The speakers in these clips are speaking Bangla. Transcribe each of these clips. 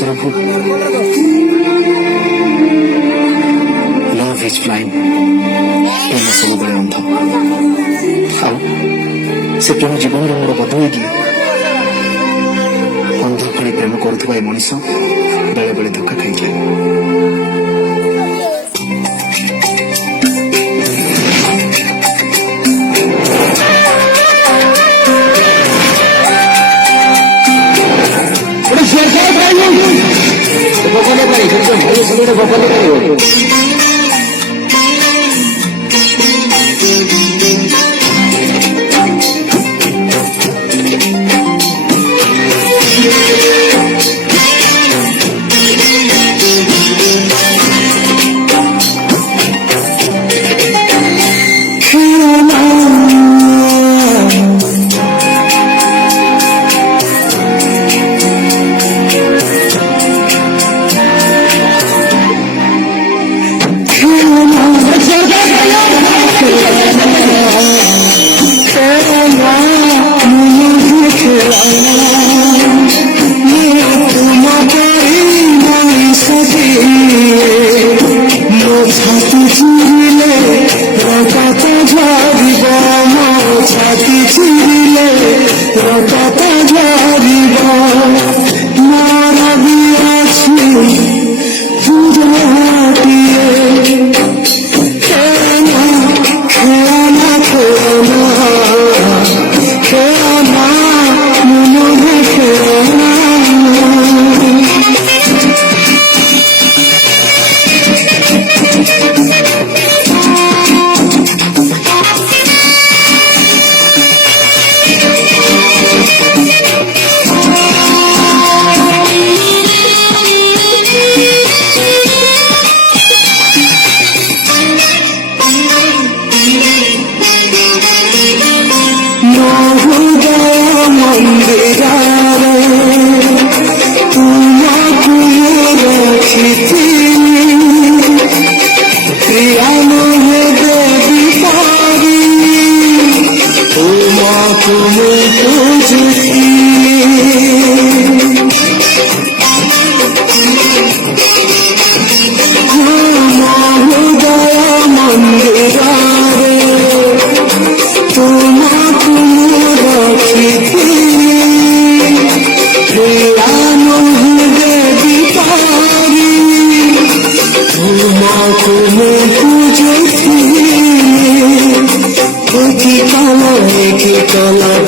ମଣିଷର ଭୁଲ। ଲଭ୍ ଇଜ୍ ବ୍ଲାଇଣ୍ଡ, ପ୍ରେମ ସବୁବେଳେ ଅନ୍ଧ। ଆଉ ସେ ପ୍ରେମ ଜୀବନ ରଙ୍ଗର ବଦଳେଇକି ଅନ୍ଧ ଭଳି ପ୍ରେମ କରୁଥିବା ଏ ମଣିଷ ବେଳେ ବେଳେ ଧୋକା ଖାଇଯାଏ।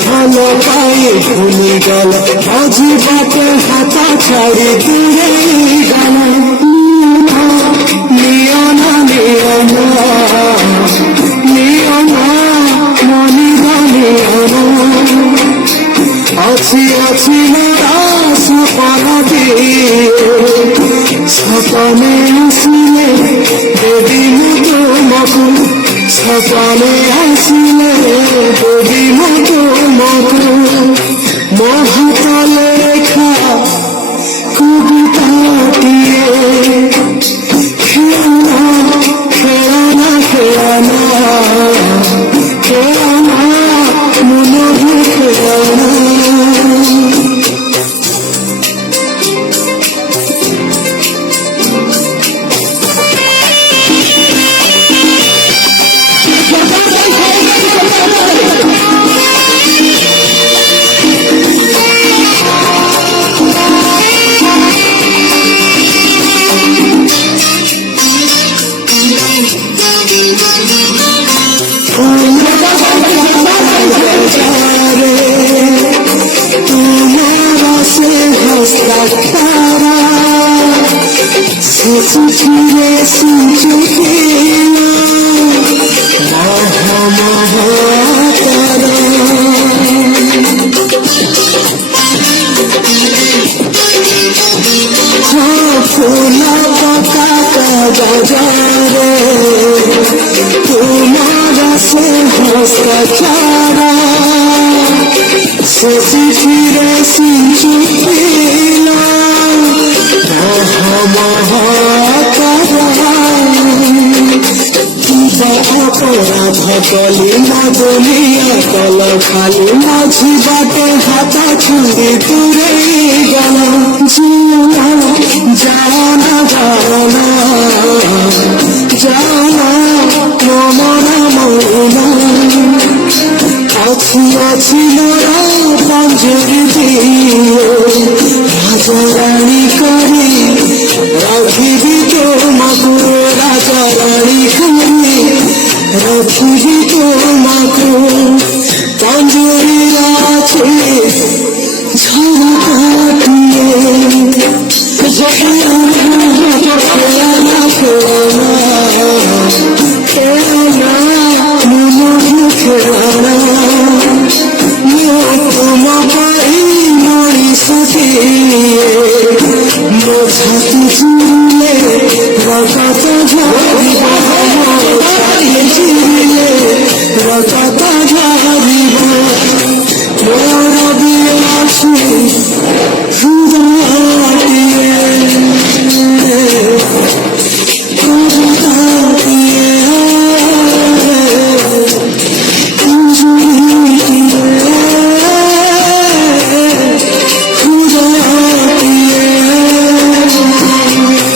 ভালো পায়ে ভুলে গেল আজি বাতে হাতা ছাড়ি দূরে গেল নিও না নিও না নিও না মনিরা নিও না আছি আছি সপন দিয়ে সপনে আসিলে দেবিন তোমাকে সপনে আসিলে দেবিন তোমাকে মহাতলে লেখা কবিতাটিয়ে খেলনা খেলনা খেলনা খেলনা মনে খেলনা চিঠিরে চিঠি ফুলা পতাকা বাজারে তোমার সে হস্তাচারা সে চিঠিরে চিঠি কলি মদলিয়া কল খালি মাঝি বাটে হাতা ছুঁড়ে তুলে গেল জানা মমরা ময়না আছি আছি মোরা পাঞ্জরি দিয়ে রাজা রানী করে রাখিবি তোমাকে রাজা রানী করে রাখিবি তোমাকে পাঞ্জরি আছে